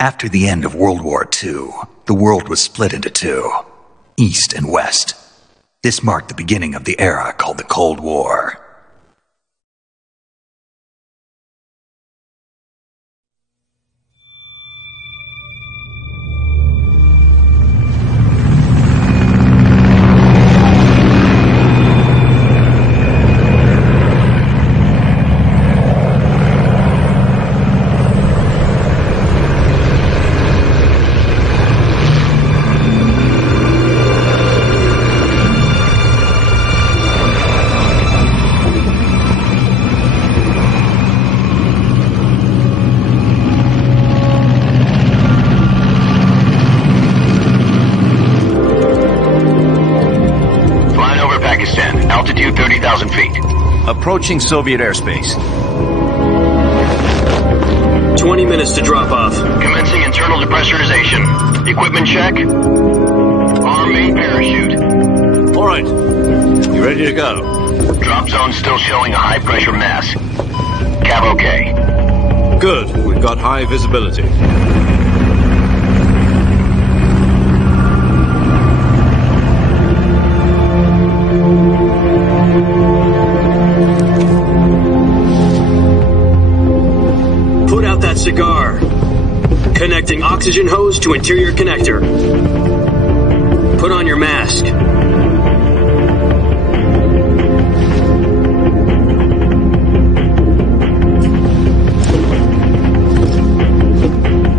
After the end of World War II, the world was split into two, East and West. This marked the beginning of the era called the Cold War. Altitude 30,000 feet. Approaching Soviet airspace. 20 minutes to drop off. Commencing internal depressurization. Equipment check. Arm main parachute. All right. You ready to go? Drop zone still showing a high pressure mass. Cav okay. Good. We've got high visibility. Put out that cigar. Connecting oxygen hose to interior connector. Put on your mask.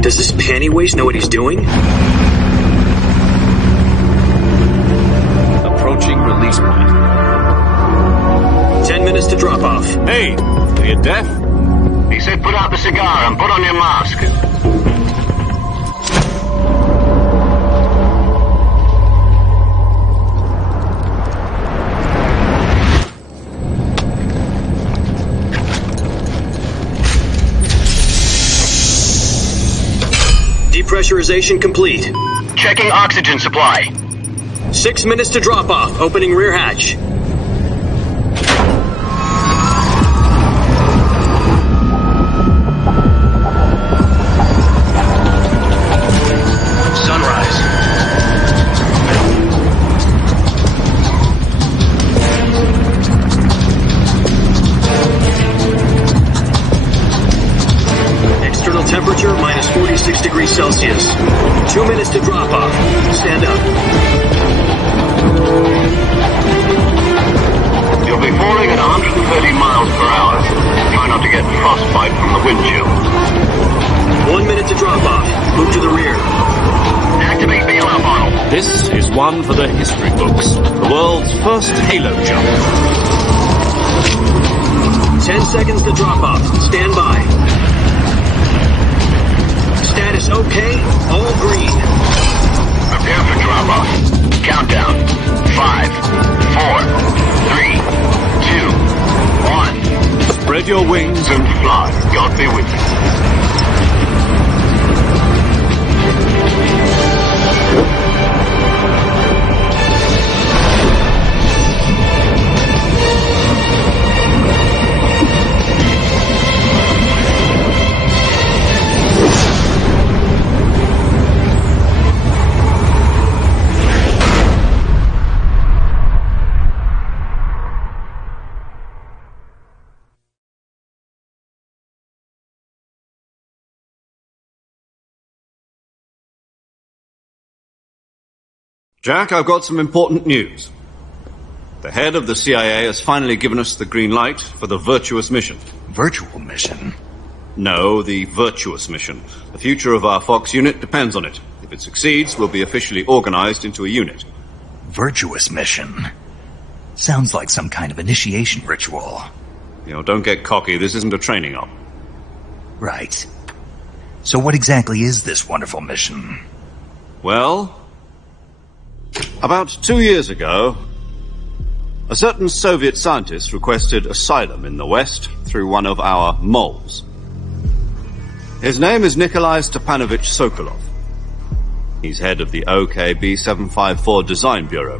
Does this panty waste know what he's doing? Approaching release point. 10 minutes to drop off. Hey, are you deaf? He said put out the cigar and put on your mask. Depressurization complete. Checking oxygen supply. 6 minutes to drop off. Opening rear hatch. Temperature minus 46 degrees Celsius. 2 minutes to drop off. Stand up. You'll be falling at 130 miles per hour. Try not to get frostbite from the wind chill. 1 minute to drop off. Move to the rear. Activate bailout model. This is one for the history books. The world's first halo jump. 10 seconds to drop off. Stand by. Status okay, all green. Prepare for drop-off. Countdown. 5, 4, 3, 2, 1. Spread your wings And fly. God be with you. Jack, I've got some important news. The head of the CIA has finally given us the green light for the virtuous mission. Virtual mission? No, the virtuous mission. The future of our Fox unit depends on it. If it succeeds, we'll be officially organized into a unit. Virtuous mission? Sounds like some kind of initiation ritual. You know, don't get cocky. This isn't a training op. Right. So what exactly is this wonderful mission? Well, about 2 years ago, a certain Soviet scientist requested asylum in the West through one of our moles. His name is Nikolai Stepanovich Sokolov. He's head of the OKB-754 Design Bureau,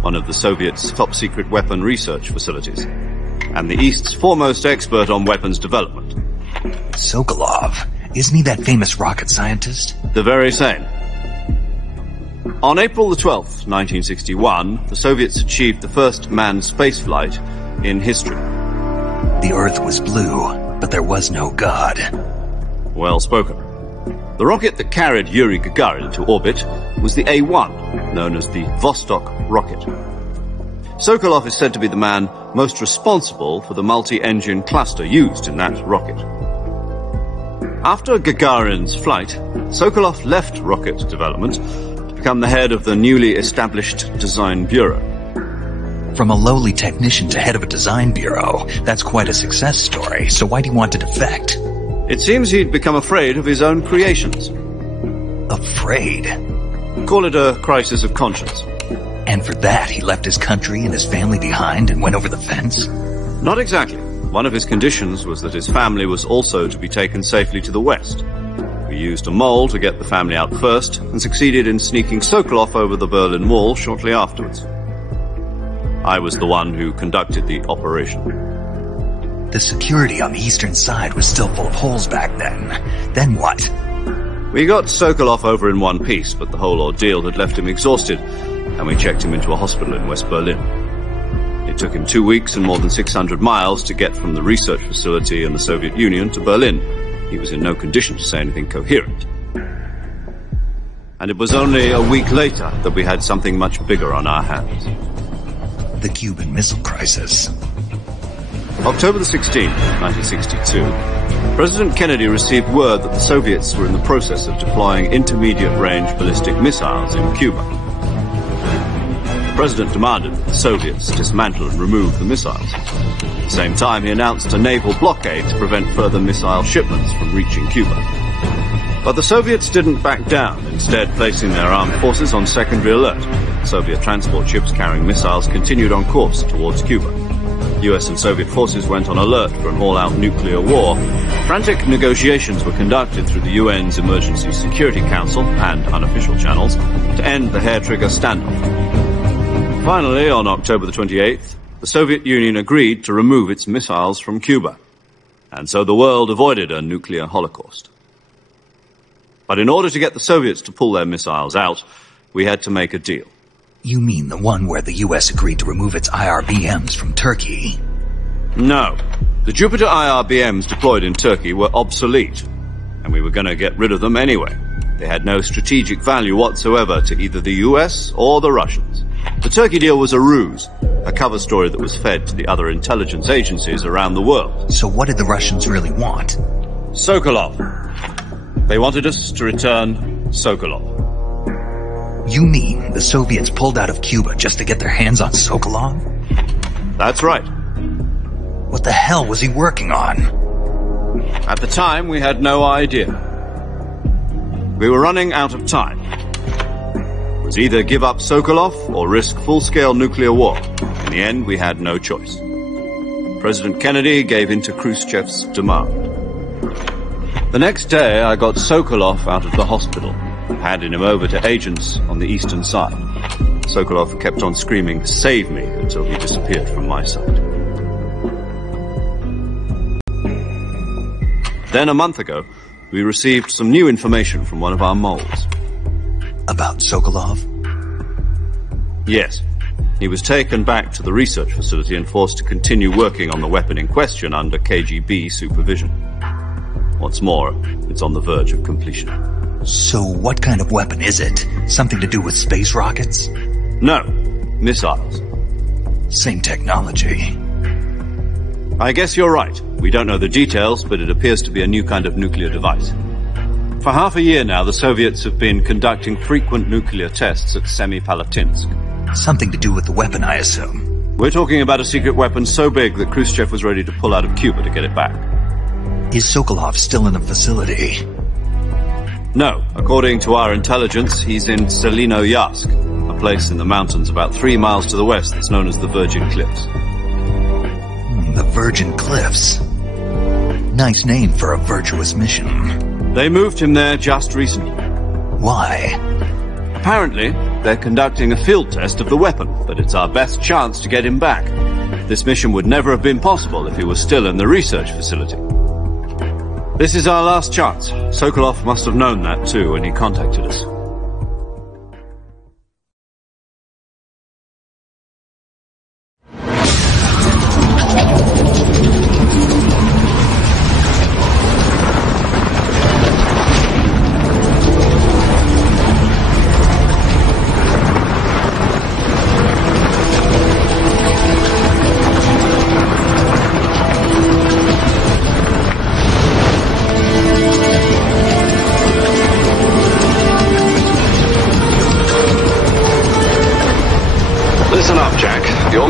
one of the Soviets' top-secret weapon research facilities, and the East's foremost expert on weapons development. Sokolov. Isn't he that famous rocket scientist? The very same. On April the 12th, 1961, the Soviets achieved the first manned spaceflight in history. The Earth was blue, but there was no God. Well spoken. The rocket that carried Yuri Gagarin to orbit was the A-1, known as the Vostok rocket. Sokolov is said to be the man most responsible for the multi-engine cluster used in that rocket. After Gagarin's flight, Sokolov left rocket development to become the head of the newly established Design Bureau. From a lowly technician to head of a design bureau, that's quite a success story, so why do you want to defect? It seems he'd become afraid of his own creations. Afraid? Call it a crisis of conscience. And for that, he left his country and his family behind and went over the fence? Not exactly. One of his conditions was that his family was also to be taken safely to the west. We used a mole to get the family out first and succeeded in sneaking Sokolov over the Berlin Wall shortly afterwards. I was the one who conducted the operation. The security on the eastern side was still full of holes back then. Then what? We got Sokolov over in one piece, but the whole ordeal had left him exhausted, and we checked him into a hospital in West Berlin. It took him 2 weeks and more than 600 miles to get from the research facility in the Soviet Union to Berlin. He was in no condition to say anything coherent. And it was only a week later that we had something much bigger on our hands. The Cuban Missile Crisis. October the 16th, 1962, President Kennedy received word that the Soviets were in the process of deploying intermediate-range ballistic missiles in Cuba. The President demanded that the Soviets dismantle and remove the missiles. At the same time, he announced a naval blockade to prevent further missile shipments from reaching Cuba. But the Soviets didn't back down, instead placing their armed forces on secondary alert. Soviet transport ships carrying missiles continued on course towards Cuba. US and Soviet forces went on alert for an all-out nuclear war. Frantic negotiations were conducted through the UN's Emergency Security Council and unofficial channels to end the hair-trigger standoff. Finally, on October the 28th, the Soviet Union agreed to remove its missiles from Cuba. And so the world avoided a nuclear holocaust. But in order to get the Soviets to pull their missiles out, we had to make a deal. You mean the one where the US agreed to remove its IRBMs from Turkey? No. The Jupiter IRBMs deployed in Turkey were obsolete, and we were going to get rid of them anyway. They had no strategic value whatsoever to either the US or the Russians. The Turkey deal was a ruse, a cover story that was fed to the other intelligence agencies around the world. So what did the Russians really want? Sokolov. They wanted us to return Sokolov. You mean the Soviets pulled out of Cuba just to get their hands on Sokolov? That's right. What the hell was he working on? At the time, we had no idea. We were running out of time. It was either give up Sokolov or risk full-scale nuclear war. In the end, we had no choice. President Kennedy gave in to Khrushchev's demand. The next day, I got Sokolov out of the hospital, handed him over to agents on the eastern side. Sokolov kept on screaming, "Save me," until he disappeared from my sight. Then a month ago, we received some new information from one of our moles. About Sokolov? Yes. He was taken back to the research facility and forced to continue working on the weapon in question under KGB supervision. What's more, it's on the verge of completion. So what kind of weapon is it? Something to do with space rockets? No, missiles. Same technology. I guess you're right. We don't know the details, but it appears to be a new kind of nuclear device. For half a year now, the Soviets have been conducting frequent nuclear tests at Semipalatinsk. Something to do with the weapon, I assume. We're talking about a secret weapon so big that Khrushchev was ready to pull out of Cuba to get it back. Is Sokolov still in the facility? No. According to our intelligence, he's in Selinoyarsk, a place in the mountains about 3 miles to the west that's known as the Virgin Cliffs. The Virgin Cliffs. Nice name for a virtuous mission. They moved him there just recently. Why? Apparently, they're conducting a field test of the weapon, but it's our best chance to get him back. This mission would never have been possible if he was still in the research facility. This is our last chance. Sokolov must have known that too when he contacted us.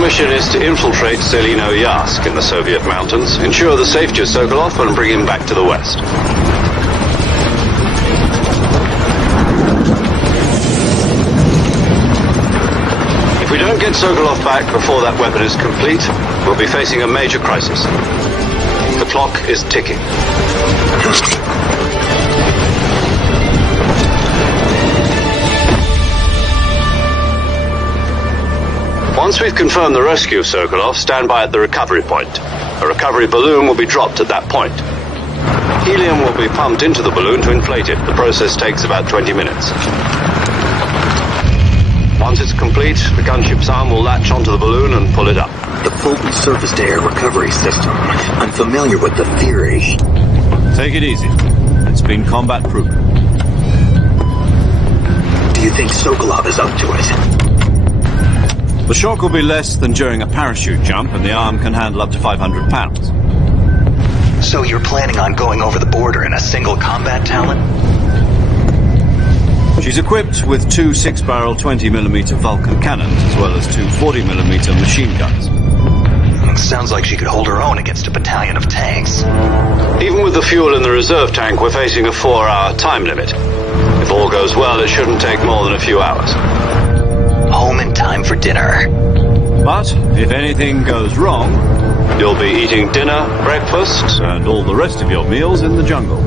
Mission is to infiltrate Selino Yask in the Soviet mountains, ensure the safety of Sokolov, and bring him back to the West. If we don't get Sokolov back before that weapon is complete, we'll be facing a major crisis. The clock is ticking. Once we've confirmed the rescue of Sokolov, stand by at the recovery point. A recovery balloon will be dropped at that point. Helium will be pumped into the balloon to inflate it. The process takes about 20 minutes. Once it's complete, the gunship's arm will latch onto the balloon and pull it up. The Fulton surface-to-air recovery system. I'm familiar with the theory. Take it easy. It's been combat-proven. Do you think Sokolov is up to it? The shock will be less than during a parachute jump, and the arm can handle up to 500 pounds. So you're planning on going over the border in a single combat talon? She's equipped with two 6-barrel 20mm Vulcan cannons, as well as two 40mm machine guns. Sounds like she could hold her own against a battalion of tanks. Even with the fuel in the reserve tank, we're facing a 4-hour time limit. If all goes well, it shouldn't take more than a few hours. Home in time for dinner. But if anything goes wrong, You'll be eating dinner, breakfast, and all the rest of your meals in the jungle.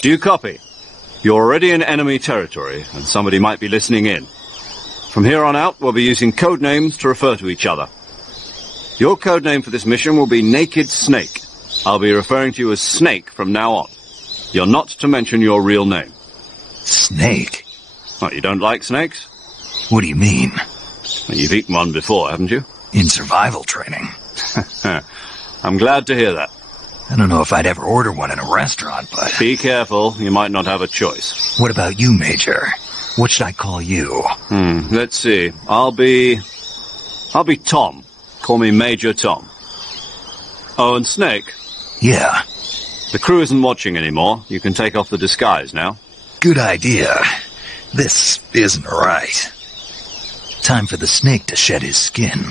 Do you copy? You're already in enemy territory, and somebody might be listening in. From here on out, we'll be using code names to refer to each other. Your code name for this mission will be Naked Snake. I'll be referring to you as Snake from now on. You're not to mention your real name. Snake? What, you don't like snakes? What do you mean? Well, you've eaten one before, haven't you? In survival training. I'm glad to hear that. I don't know if I'd ever order one in a restaurant, but... Be careful, you might not have a choice. What about you, Major? What should I call you? Let's see. I'll be Tom. Call me Major Tom. Oh, and Snake? Yeah. The crew isn't watching anymore. You can take off the disguise now. Good idea. This isn't right. Time for the snake to shed his skin.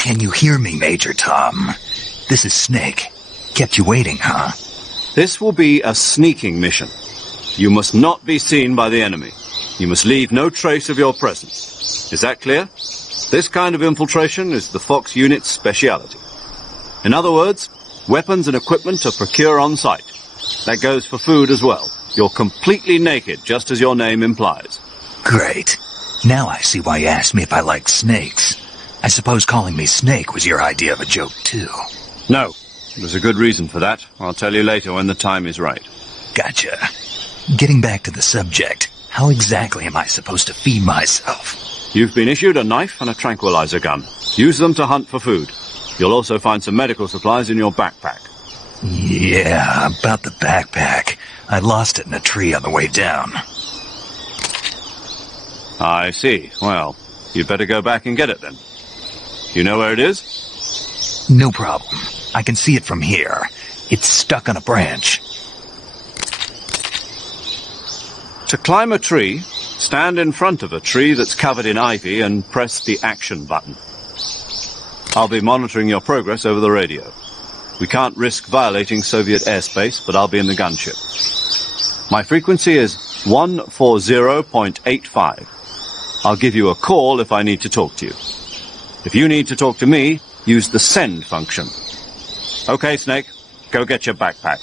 Can you hear me, Major Tom? This is Snake. Kept you waiting, huh? This will be a sneaking mission. You must not be seen by the enemy. You must leave no trace of your presence. Is that clear? This kind of infiltration is the Fox unit's speciality. In other words, weapons and equipment are procured on site. That goes for food as well. You're completely naked, just as your name implies. Great. Now I see why you asked me if I like snakes. I suppose calling me Snake was your idea of a joke, too. No. There's a good reason for that. I'll tell you later when the time is right. Gotcha. Getting back to the subject, how exactly am I supposed to feed myself? You've been issued a knife and a tranquilizer gun. Use them to hunt for food. You'll also find some medical supplies in your backpack. Yeah, about the backpack. I lost it in a tree on the way down. I see. Well, you'd better go back and get it then. You know where it is? No problem. I can see it from here. It's stuck on a branch. To climb a tree, stand in front of a tree that's covered in ivy and press the action button. I'll be monitoring your progress over the radio. We can't risk violating Soviet airspace, but I'll be in the gunship. My frequency is 140.85. I'll give you a call if I need to talk to you. If you need to talk to me, use the send function. Okay, Snake, go get your backpack.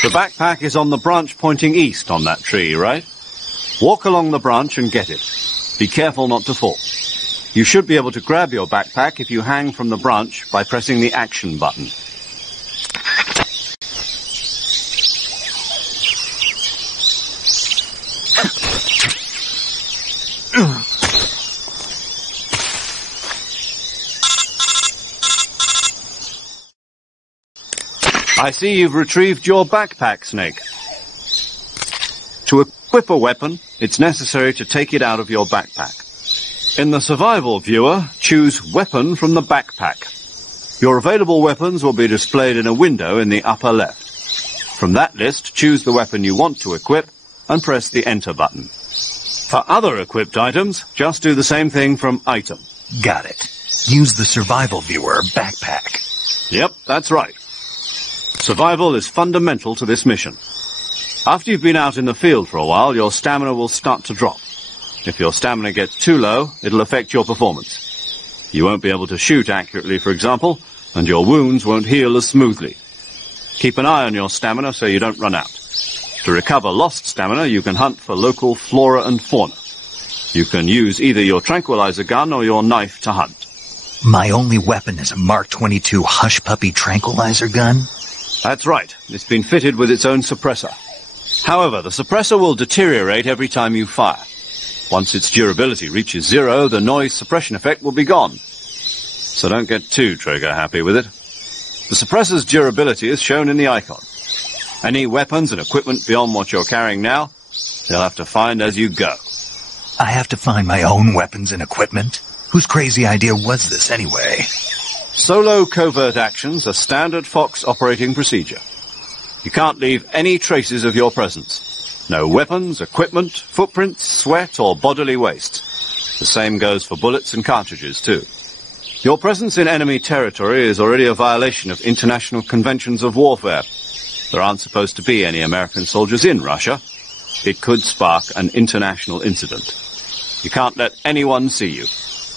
The backpack is on the branch pointing east on that tree, right? Walk along the branch and get it. Be careful not to fall. You should be able to grab your backpack if you hang from the branch by pressing the action button. I see you've retrieved your backpack, Snake. To equip a weapon, it's necessary to take it out of your backpack. In the survival viewer, choose Weapon from the backpack. Your available weapons will be displayed in a window in the upper left. From that list, choose the weapon you want to equip and press the Enter button. For other equipped items, just do the same thing from Item. Got it. Use the survival viewer backpack. Yep, that's right. Survival is fundamental to this mission. After you've been out in the field for a while, your stamina will start to drop. If your stamina gets too low, it'll affect your performance. You won't be able to shoot accurately, for example, and your wounds won't heal as smoothly. Keep an eye on your stamina so you don't run out. To recover lost stamina, you can hunt for local flora and fauna. You can use either your tranquilizer gun or your knife to hunt. My only weapon is a Mark 22 Hush Puppy tranquilizer gun? That's right. It's been fitted with its own suppressor. However, the suppressor will deteriorate every time you fire. Once its durability reaches 0, the noise suppression effect will be gone. So don't get too trigger-happy with it. The suppressor's durability is shown in the icon. Any weapons and equipment beyond what you're carrying now, you'll have to find as you go. I have to find my own weapons and equipment? Whose crazy idea was this anyway? Solo covert actions are standard Fox operating procedure. You can't leave any traces of your presence. No weapons, equipment, footprints, sweat, or bodily waste. The same goes for bullets and cartridges, too. Your presence in enemy territory is already a violation of international conventions of warfare. There aren't supposed to be any American soldiers in Russia. It could spark an international incident. You can't let anyone see you.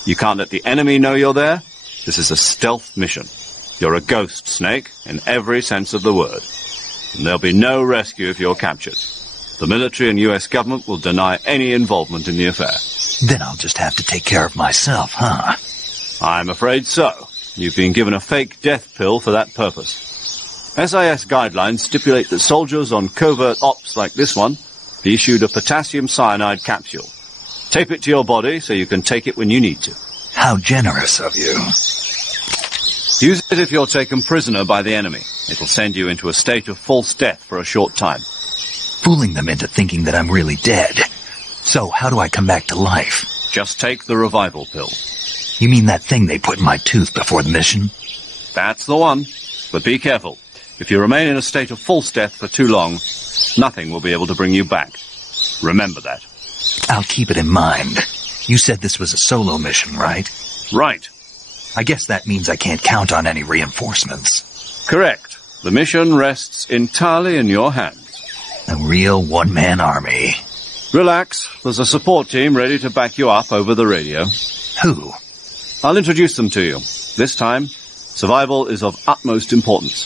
You can't let the enemy know you're there. This is a stealth mission. You're a ghost, Snake, in every sense of the word. And there'll be no rescue if you're captured. The military and U.S. government will deny any involvement in the affair. Then I'll just have to take care of myself, huh? I'm afraid so. You've been given a fake death pill for that purpose. SIS guidelines stipulate that soldiers on covert ops like this one be issued a potassium cyanide capsule. Tape it to your body so you can take it when you need to. How generous of you. Use it if you're taken prisoner by the enemy. It'll send you into a state of false death for a short time. Fooling them into thinking that I'm really dead. So how do I come back to life? Just take the revival pill. You mean that thing they put in my tooth before the mission? That's the one. But be careful. If you remain in a state of false death for too long, nothing will be able to bring you back. Remember that. I'll keep it in mind. You said this was a solo mission, right? Right. I guess that means I can't count on any reinforcements. Correct. The mission rests entirely in your hands. A real one-man army. Relax. There's a support team ready to back you up over the radio. Who? I'll introduce them to you. This time, survival is of utmost importance.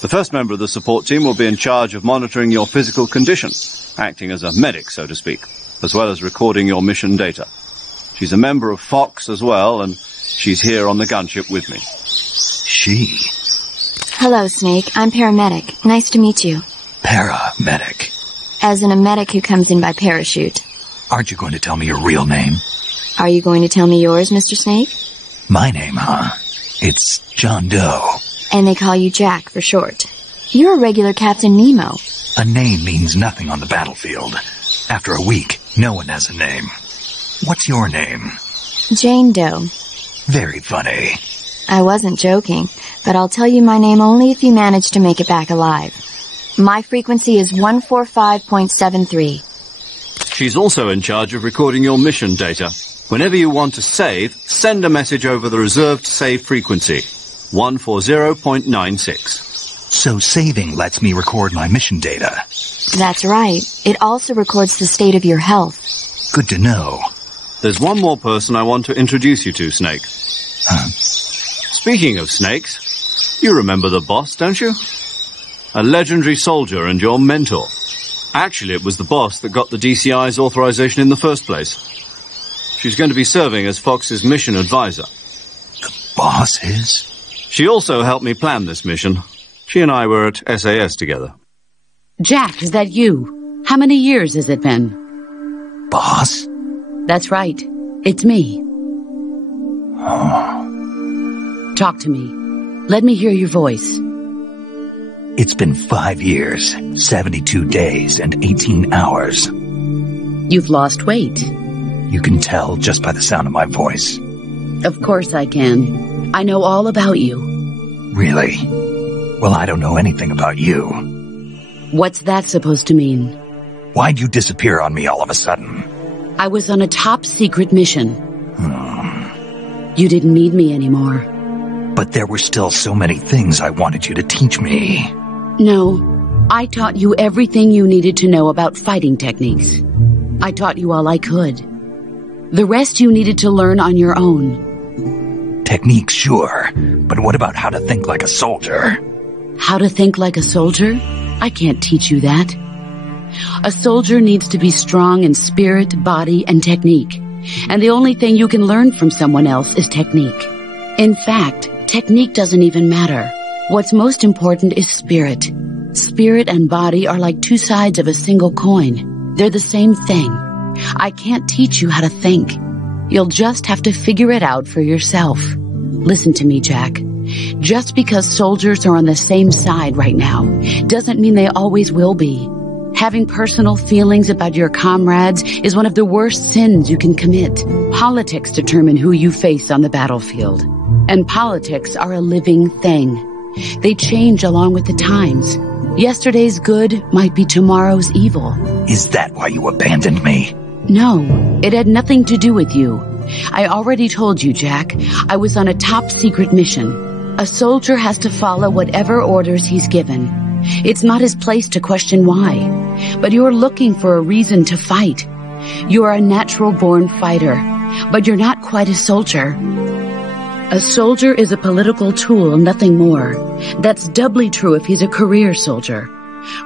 The first member of the support team will be in charge of monitoring your physical condition, acting as a medic, so to speak, as well as recording your mission data. She's a member of Fox as well, and she's here on the gunship with me. She? Hello, Snake. I'm paramedic. Nice to meet you. Paramedic. As in a medic who comes in by parachute. Aren't you going to tell me your real name? Are you going to tell me yours, Mr. Snake? My name, huh? It's John Doe. And they call you Jack for short. You're a regular Captain Nemo. A name means nothing on the battlefield. After a week, no one has a name. What's your name? Jane Doe. Very funny. I wasn't joking, but I'll tell you my name only if you manage to make it back alive. My frequency is 145.73. She's also in charge of recording your mission data. Whenever you want to save, send a message over the reserved save frequency, 140.96. So saving lets me record my mission data. That's right. It also records the state of your health. Good to know. There's one more person I want to introduce you to, Snake. Huh? Speaking of snakes, you remember the boss, don't you? A legendary soldier and your mentor. Actually, it was the boss that got the DCI's authorization in the first place. She's going to be serving as Fox's mission advisor. The boss is? She also helped me plan this mission. She and I were at SAS together. Jack, is that you? How many years has it been? Boss? That's right. It's me. Oh. Talk to me. Let me hear your voice. It's been 5 years, 72 days, and 18 hours. You've lost weight. You can tell just by the sound of my voice. Of course I can. I know all about you. Really? Well, I don't know anything about you. What's that supposed to mean? Why'd you disappear on me all of a sudden? I was on a top-secret mission. You didn't need me anymore. But there were still so many things I wanted you to teach me. No, I taught you everything you needed to know about fighting techniques. I taught you all I could. The rest you needed to learn on your own. Techniques, sure. But what about how to think like a soldier? How to think like a soldier? I can't teach you that. A soldier needs to be strong in spirit, body, and technique. And the only thing you can learn from someone else is technique. In fact, technique doesn't even matter. What's most important is spirit. Spirit and body are like two sides of a single coin. They're the same thing. I can't teach you how to think. You'll just have to figure it out for yourself. Listen to me, Jack. Just because soldiers are on the same side right now doesn't mean they always will be. Having personal feelings about your comrades is one of the worst sins you can commit. Politics determine who you face on the battlefield. And politics are a living thing. They change along with the times. Yesterday's good might be tomorrow's evil. Is that why you abandoned me? No, it had nothing to do with you. I already told you, Jack. I was on a top-secret mission. A soldier has to follow whatever orders he's given. It's not his place to question why. But you're looking for a reason to fight. You are a natural-born fighter, but you're not quite a soldier. A soldier is a political tool, nothing more. That's doubly true if he's a career soldier.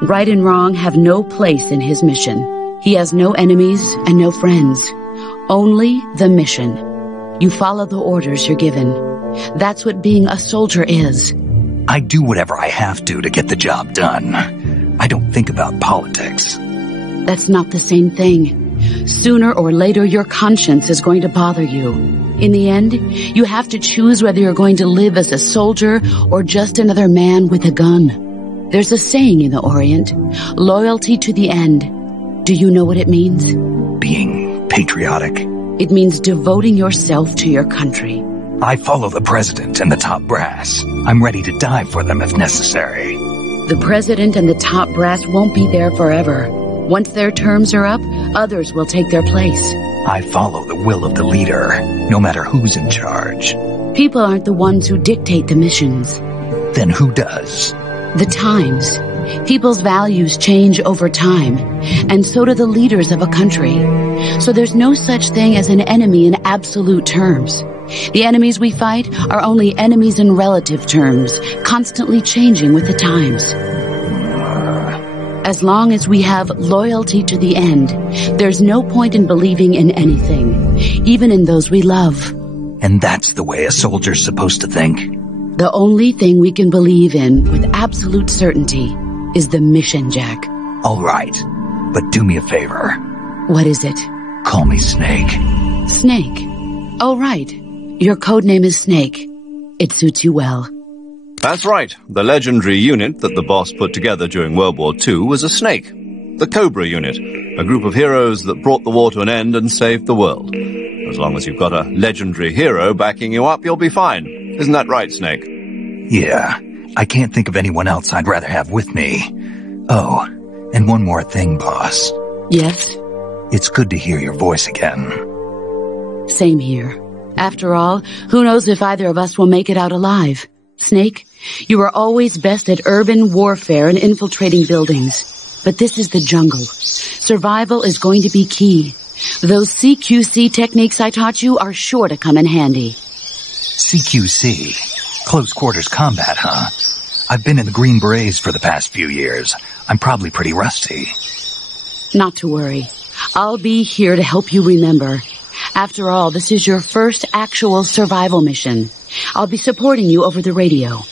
Right and wrong have no place in his mission. He has no enemies and no friends. Only the mission. You follow the orders you're given. That's what being a soldier is. I do whatever I have to get the job done. I don't think about politics. That's not the same thing. Sooner or later, your conscience is going to bother you. In the end, you have to choose whether you're going to live as a soldier or just another man with a gun. There's a saying in the Orient, loyalty to the end. Do you know what it means? Being patriotic. It means devoting yourself to your country. I follow the president and the top brass. I'm ready to die for them if necessary. The president and the top brass won't be there forever. Once their terms are up, others will take their place. I follow the will of the leader, no matter who's in charge. People aren't the ones who dictate the missions. Then who does? The times. People's values change over time, and so do the leaders of a country. So there's no such thing as an enemy in absolute terms. The enemies we fight are only enemies in relative terms, constantly changing with the times. As long as we have loyalty to the end, there's no point in believing in anything, even in those we love. And that's the way a soldier's supposed to think? The only thing we can believe in with absolute certainty is the mission, Jack. All right, but do me a favor. What is it? Call me Snake. Snake? Oh, right. Your codename is Snake. It suits you well. That's right. The legendary unit that the boss put together during World War II was a snake. The Cobra unit, a group of heroes that brought the war to an end and saved the world. As long as you've got a legendary hero backing you up, you'll be fine. Isn't that right, Snake? Yeah. I can't think of anyone else I'd rather have with me. Oh, and one more thing, boss. Yes? It's good to hear your voice again. Same here. After all, who knows if either of us will make it out alive? Snake, you are always best at urban warfare and infiltrating buildings. But this is the jungle. Survival is going to be key. Those CQC techniques I taught you are sure to come in handy. CQC? Close quarters combat, huh? I've been in the Green Berets for the past few years. I'm probably pretty rusty. Not to worry. I'll be here to help you remember. After all, this is your first actual survival mission. I'll be supporting you over the radio.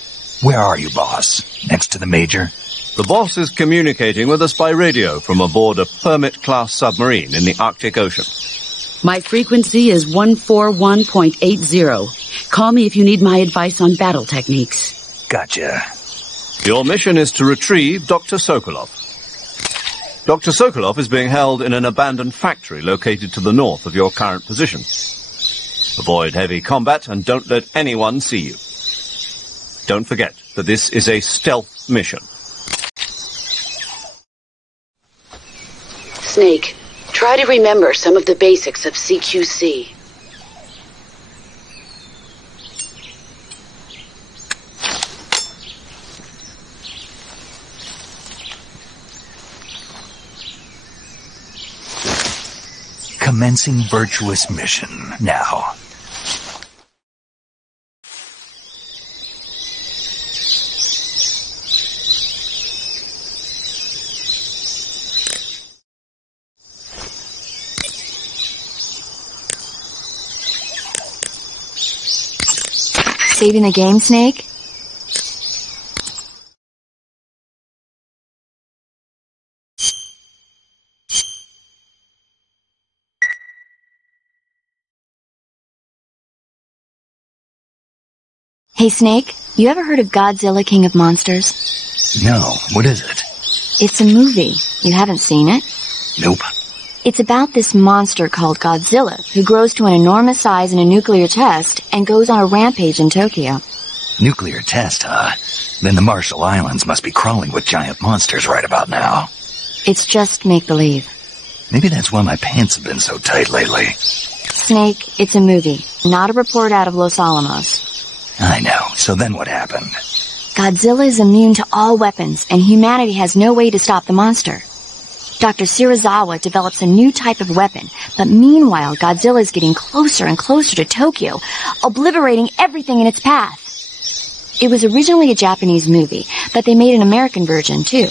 Where are you, boss? Next to the Major? The boss is communicating with us by radio from aboard a Permit-class submarine in the Arctic Ocean. My frequency is 141.80. Call me if you need my advice on battle techniques. Gotcha. Your mission is to retrieve Dr. Sokolov. Dr. Sokolov is being held in an abandoned factory located to the north of your current position. Avoid heavy combat and don't let anyone see you. Don't forget that this is a stealth mission. Snake, try to remember some of the basics of CQC. Commencing virtuous mission now. Saving the game, Snake? Hey, Snake, you ever heard of Godzilla King of Monsters? No, what is it? It's a movie. You haven't seen it? Nope. It's about this monster called Godzilla, who grows to an enormous size in a nuclear test and goes on a rampage in Tokyo. Nuclear test, huh? Then the Marshall Islands must be crawling with giant monsters right about now. It's just make-believe. Maybe that's why my pants have been so tight lately. Snake, it's a movie, not a report out of Los Alamos. I know. So then what happened? Godzilla is immune to all weapons, and humanity has no way to stop the monster. Dr. Shirazawa develops a new type of weapon, but meanwhile Godzilla is getting closer and closer to Tokyo, obliterating everything in its path. It was originally a Japanese movie, but they made an American version too.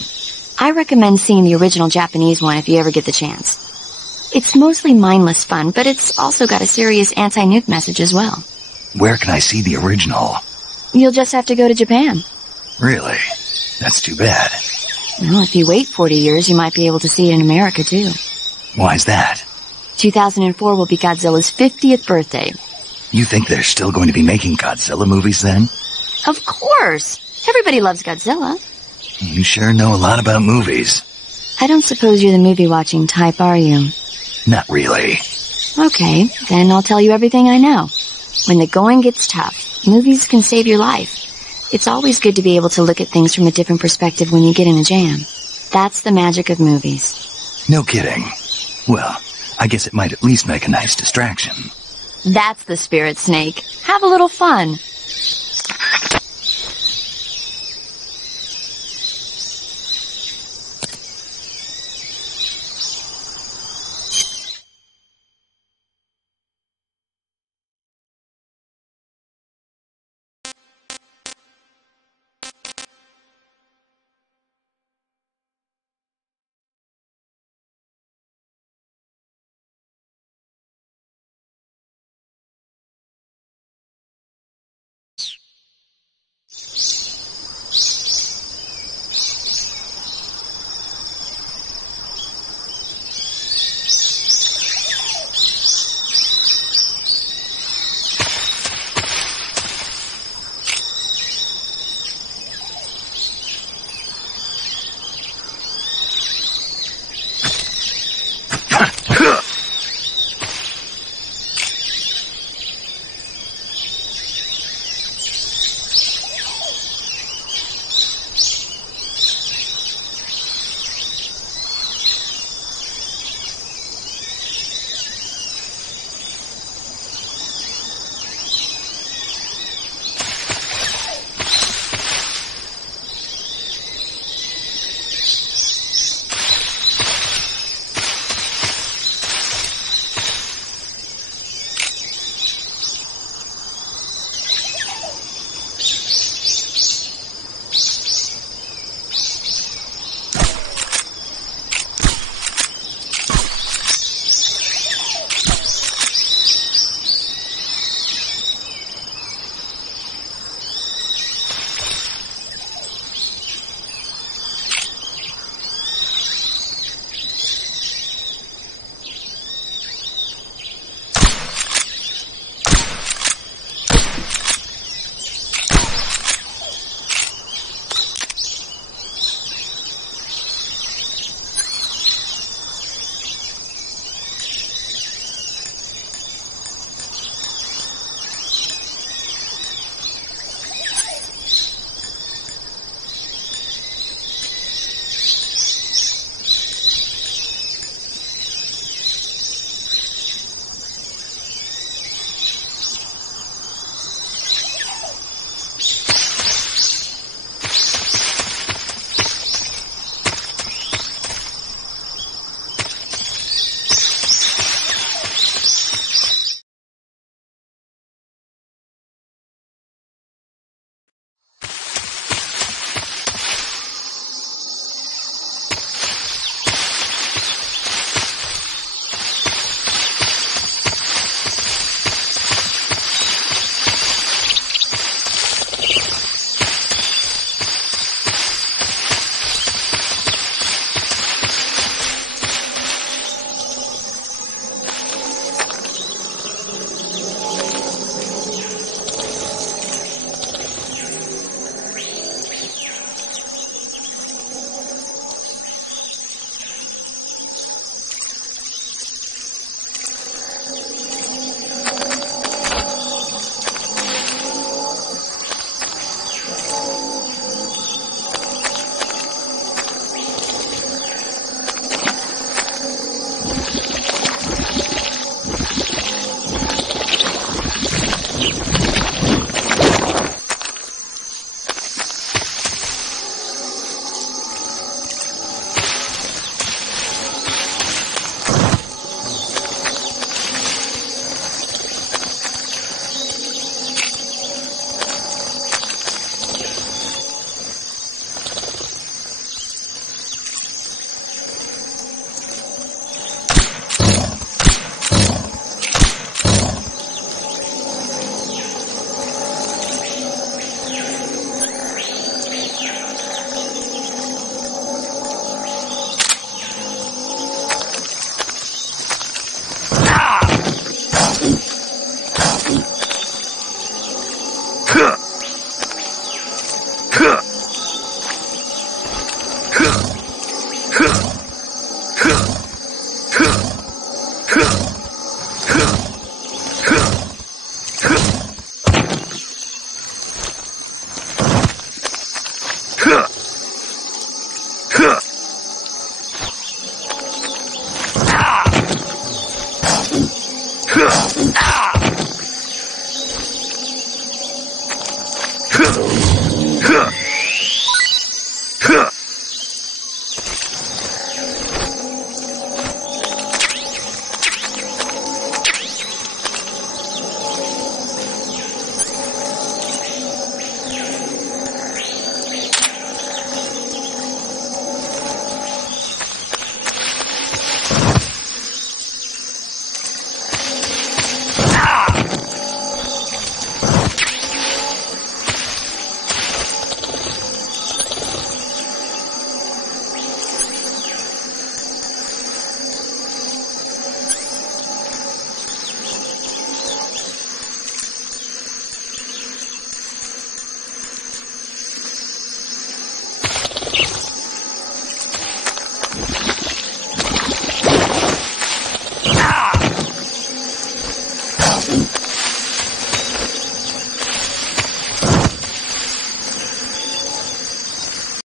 I recommend seeing the original Japanese one if you ever get the chance. It's mostly mindless fun, but it's also got a serious anti-nuke message as well. Where can I see the original? You'll just have to go to Japan. Really? That's too bad. Well, if you wait 40 years, you might be able to see it in America too. Why's that? 2004 will be Godzilla's 50th birthday. You think they're still going to be making Godzilla movies then? Of course! Everybody loves Godzilla. You sure know a lot about movies. I don't suppose you're the movie-watching type, are you? Not really. Okay, then I'll tell you everything I know. When the going gets tough, movies can save your life. It's always good to be able to look at things from a different perspective when you get in a jam. That's the magic of movies. No kidding. Well, I guess it might at least make a nice distraction. That's the spirit, Snake. Have a little fun.